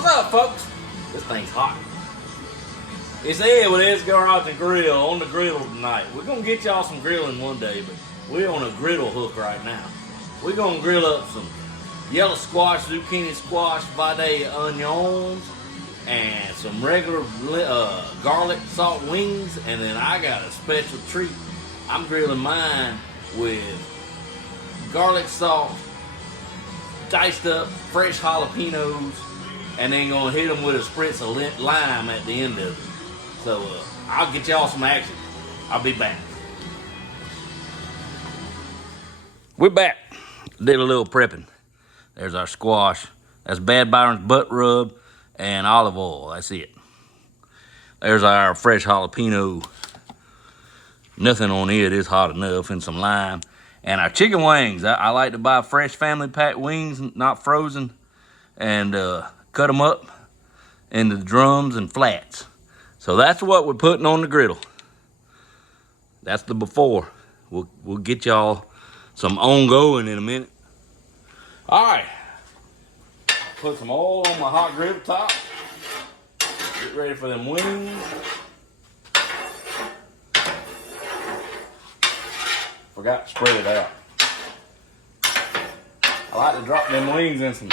What's up, folks? This thing's hot. It's Ed with Ed's Garage and Grill on the griddle tonight. We're gonna get y'all some grilling one day, but we're on a griddle hook right now. We're gonna grill up some yellow squash, zucchini squash, vade onions, and some regular garlic salt wings, and then I got a special treat. I'm grilling mine with garlic salt, diced up fresh jalapenos, and then gonna hit them with a spritz of lime at the end of it. So I'll get y'all some action. I'll be back. We're back. Did a little prepping. There's our squash. That's Bad Byron's butt rub and olive oil. That's it. There's our fresh jalapeno. Nothing on it is hot enough, and some lime. And our chicken wings. I like to buy fresh family pack wings, not frozen, and cut them up into drums and flats. So that's what we're putting on the griddle. That's the before. We'll get y'all some ongoing in a minute. All right. Put some oil on my hot griddle top. Get ready for them wings. Forgot to spread it out. I like to drop them wings in some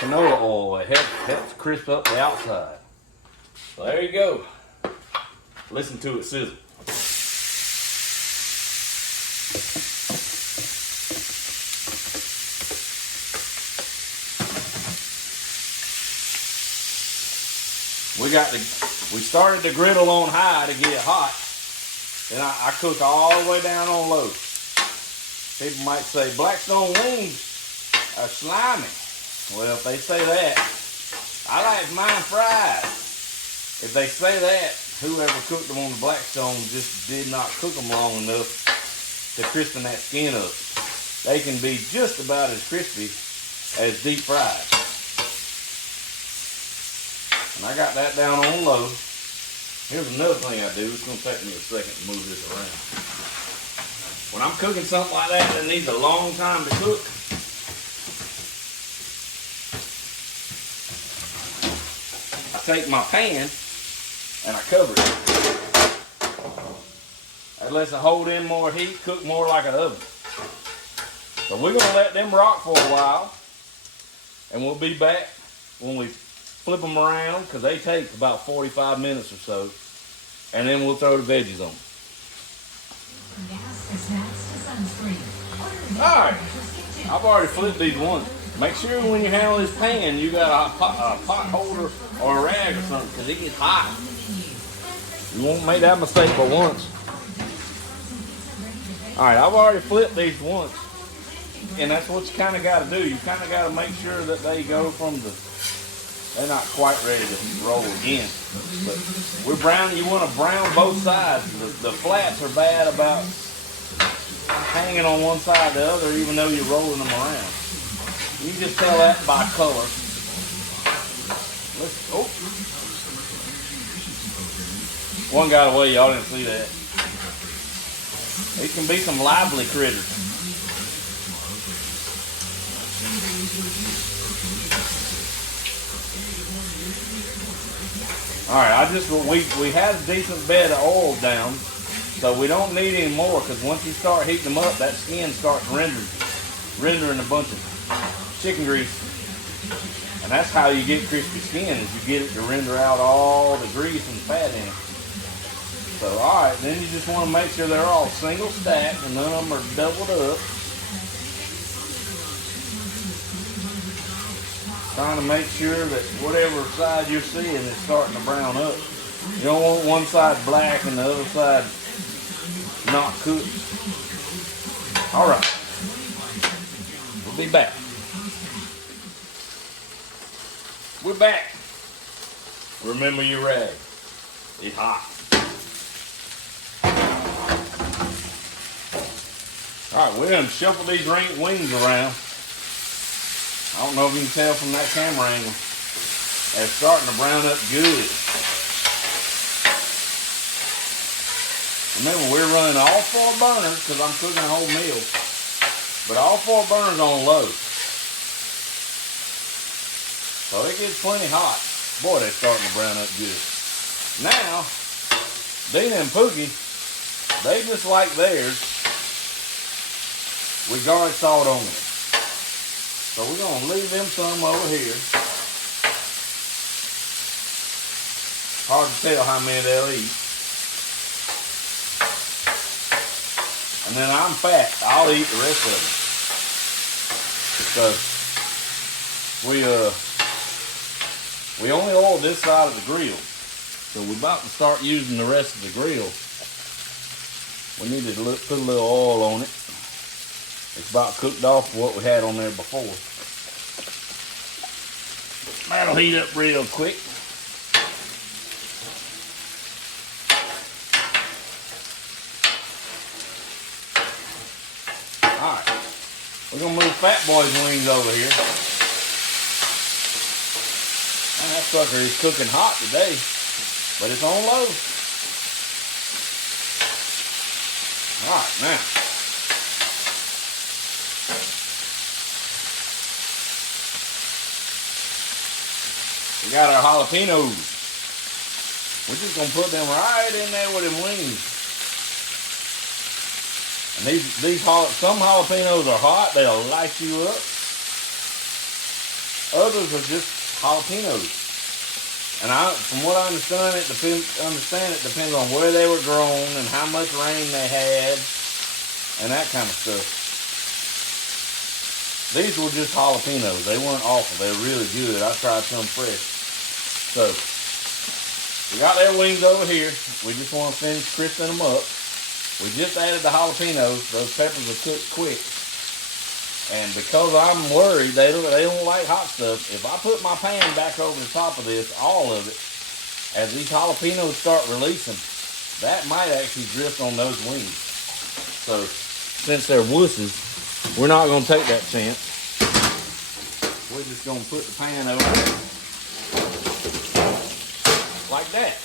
canola oil. It helps crisp up the outside. So there you go. Listen to it sizzle. We started the griddle on high to get it hot. Then I cook all the way down on low. People might say blackstone wings are slimy. Well, if they say that, I like mine fried. If they say that, whoever cooked them on the blackstone just did not cook them long enough to crispen that skin up. They can be just about as crispy as deep fried. And I got that down on low. Here's another thing I do. It's going to take me a second to move this around. When I'm cooking something like that that needs a long time to cook, I take my pan and I cover it. That lets it hold in more heat, cook more like an oven. So we're going to let them rock for a while, and we'll be back when we flip them around, because they take about 45 minutes or so, and then we'll throw the veggies on. Alright, I've already flipped these ones. Make sure when you handle this pan, you got a pot holder or a rag or something, because it gets hot. You won't make that mistake but once. Alright, I've already flipped these once, and that's what you kind of got to do. You kind of got to make sure that they go from they're not quite ready to roll again. But we're browning. You want to brown both sides. The flats are bad about hanging on one side or the other, even though you're rolling them around. You can just tell that by color. One got away. Y'all didn't see that. These can be some lively critters. Alright, we had a decent bed of oil down, so we don't need any more, because once you start heating them up, that skin starts rendering a bunch of chicken grease. And that's how you get crispy skin, is you get it to render out all the grease and fat in it. So alright, then you just want to make sure they're all single stacked and none of them are doubled up. Trying to make sure that whatever side you're seeing is starting to brown up. You don't want one side black and the other side not cooked. Alright. We'll be back. We're back. Remember your rag. It's hot. Alright, we're going to shuffle these wings around. I don't know if you can tell from that camera angle. They're starting to brown up good. Remember, we're running all 4 burners because I'm cooking a whole meal. But all 4 burners on low. So it gets plenty hot. Boy, they're starting to brown up good. Now, Dina and Pookie, they just like theirs with garlic salt on it. So we're going to leave them some over here. Hard to tell how many they'll eat. And then I'm fat. I'll eat the rest of it. So we only oiled this side of the grill. So we're about to start using the rest of the grill. We need to put a little oil on it. It's about cooked off what we had on there before. That'll heat up real quick. Alright, we're going to move Fat Boy's wings over here. Man, that sucker is cooking hot today, but it's on low. Alright, now. We got our jalapenos. We're just going to put them right in there with them wings. And some jalapenos are hot. They'll light you up. Others are just jalapenos. And from what I understand, it depends on where they were grown and how much rain they had and that kind of stuff. These were just jalapenos. They weren't awful. They were really good. I tried some fresh. So, we got their wings over here. We just want to finish crisping them up. We just added the jalapenos. Those peppers are cooked quick. And because I'm worried they don't like hot stuff, if I put my pan back over the top of this, all of it, as these jalapenos start releasing, that might actually drift on those wings. So, since they're wusses, we're not going to take that chance. We're just going to put the pan over there. Like that.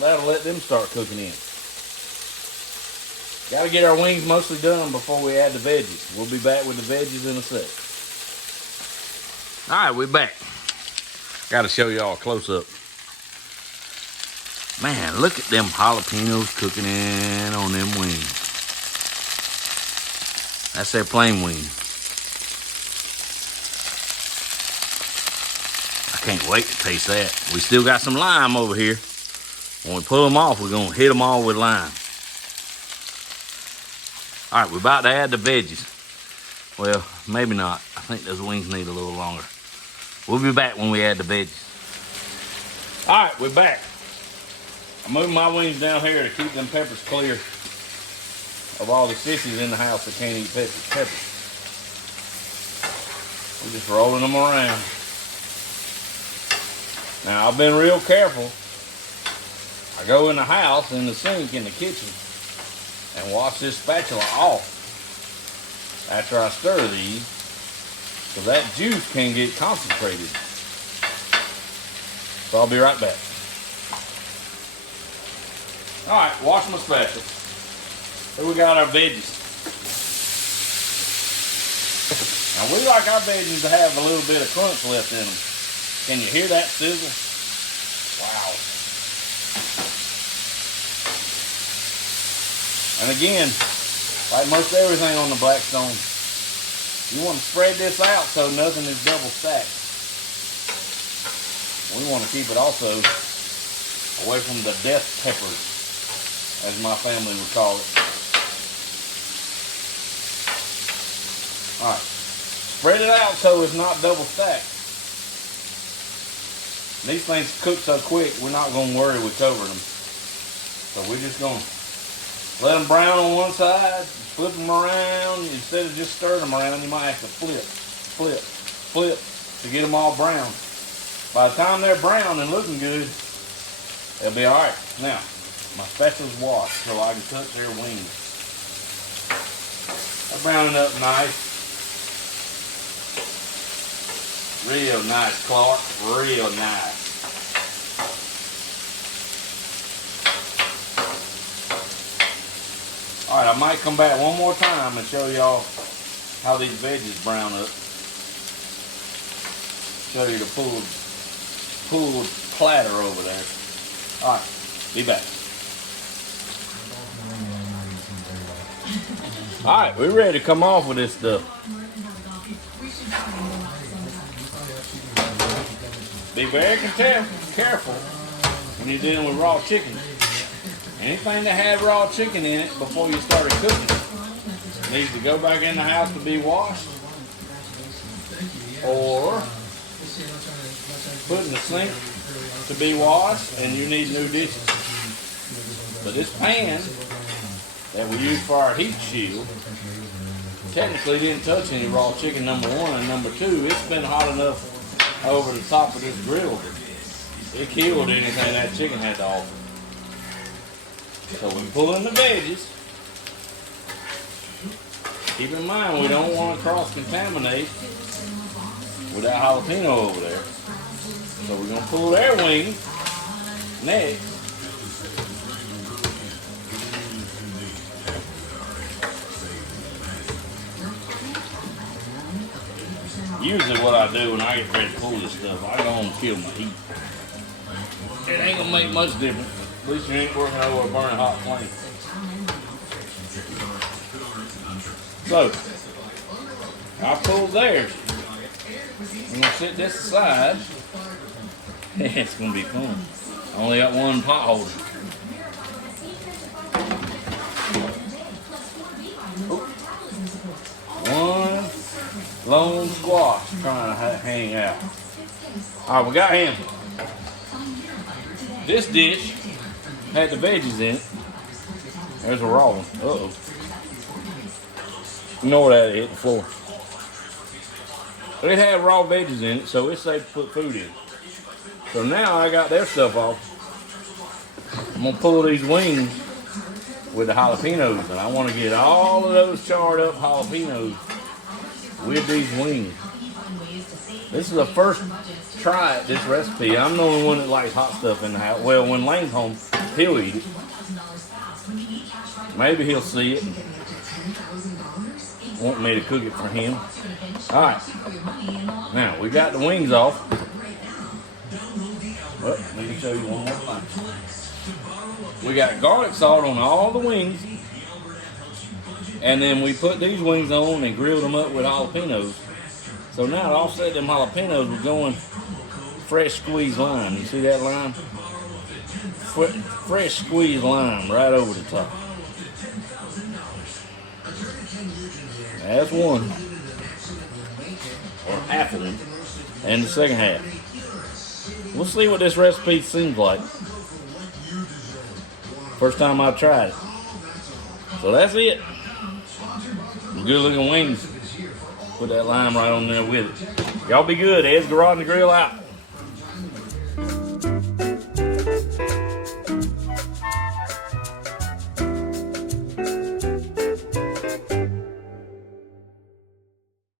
That'll let them start cooking in. Got to get our wings mostly done before we add the veggies. We'll be back with the veggies in a sec. All right, we're back. Got to show y'all a close-up. Man, look at them jalapenos cooking in on them wings. That's their plain wing. I can't wait to taste that. We still got some lime over here. When we pull them off, we're going to hit them all with lime. All right, we're about to add the veggies. Well, maybe not. I think those wings need a little longer. We'll be back when we add the veggies. All right, we're back. I'm moving my wings down here to keep them peppers clear of all the sissies in the house that can't eat peppers. We're just rolling them around. Now, I've been real careful. I go in the house, in the sink, in the kitchen, and wash this spatula off after I stir these, so that juice can get concentrated. So I'll be right back. All right, wash my spatula. Here we got our veggies. Now we like our veggies to have a little bit of crunch left in them. Can you hear that sizzle? Wow. And again, like most everything on the Blackstone, you want to spread this out so nothing is double stacked. We want to keep it also away from the death peppers, as my family would call it. Alright, spread it out so it's not double stacked. These things cook so quick, we're not going to worry we covered them. So we're just going to let them brown on one side, flip them around. Instead of just stirring them around, you might have to flip to get them all brown. By the time they're brown and looking good, they'll be all right. Now, my spatula's washed so I can touch their wings. They're browning up nice. Real nice, Clark. Real nice. All right, I might come back one more time and show y'all how these veggies brown up. Show you the pulled platter over there. All right, be back. All right, we're ready to come off with this stuff. Be very careful when you're dealing with raw chicken. Anything that had raw chicken in it before you started cooking needs to go back in the house to be washed or put in the sink to be washed, and you need new dishes. But this pan that we use for our heat shield technically didn't touch any raw chicken, number one, and number two, it's been hot enough over the top of this grill that it killed anything that chicken had to offer. So when pulling the veggies, keep in mind we don't want to cross-contaminate with that jalapeno over there. So we're going to pull their wings next. Usually what I do when I get ready to pull this stuff, I go and kill my heat. It ain't gonna make much difference. At least you ain't working over a burning hot flame. So, I pulled theirs. I'm gonna set this aside. It's gonna be fun. I only got one pot holder. One lone squash trying to hang out. All right, we got him. This dish had the veggies in it. There's a raw one. Uh-oh. Ignore that, it hit the floor. But it had raw veggies in it, so it's safe to put food in. So now I got their stuff off. I'm gonna pull these wings with the jalapenos, and I want to get all of those charred up jalapenos with these wings. This is the first try at this recipe. I'm the only one that likes hot stuff in the house. Well, when Lane's home, he'll eat it. Maybe he'll see it and want me to cook it for him. All right. Now, we got the wings off. Well, let me show you one more thing. We got garlic salt on all the wings. And then we put these wings on and grilled them up with jalapenos. So now to offset them jalapenos, we're going fresh squeezed lime. You see that lime? Fresh squeezed lime right over the top. That's one. Or half of one. And the second half. We'll see what this recipe seems like. First time I've tried it. So that's it. Good looking wings. Put that lime right on there with it. Y'all be good. Ed's Garage and Grill out.